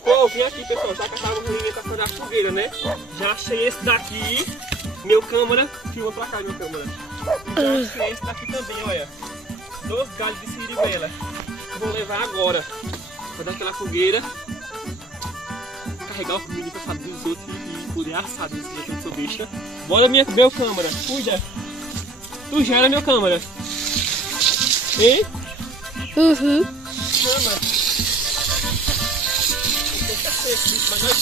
Pô, vim aqui, pessoal, já que eu tava com a alimentação da fogueira, né? Já achei esse daqui, meu câmera, filma pra cá, meu câmera. Já achei esse daqui também, olha. 2 galhos de sirivela. Vou levar agora pra dar aquela fogueira. Carregar o milho pra fazer dos outros e poder assar desse jeito, eu sou besta. Bora, meu câmera, cuida. Tu já era meu câmera. Hein? Uhum. Chama. Mas não é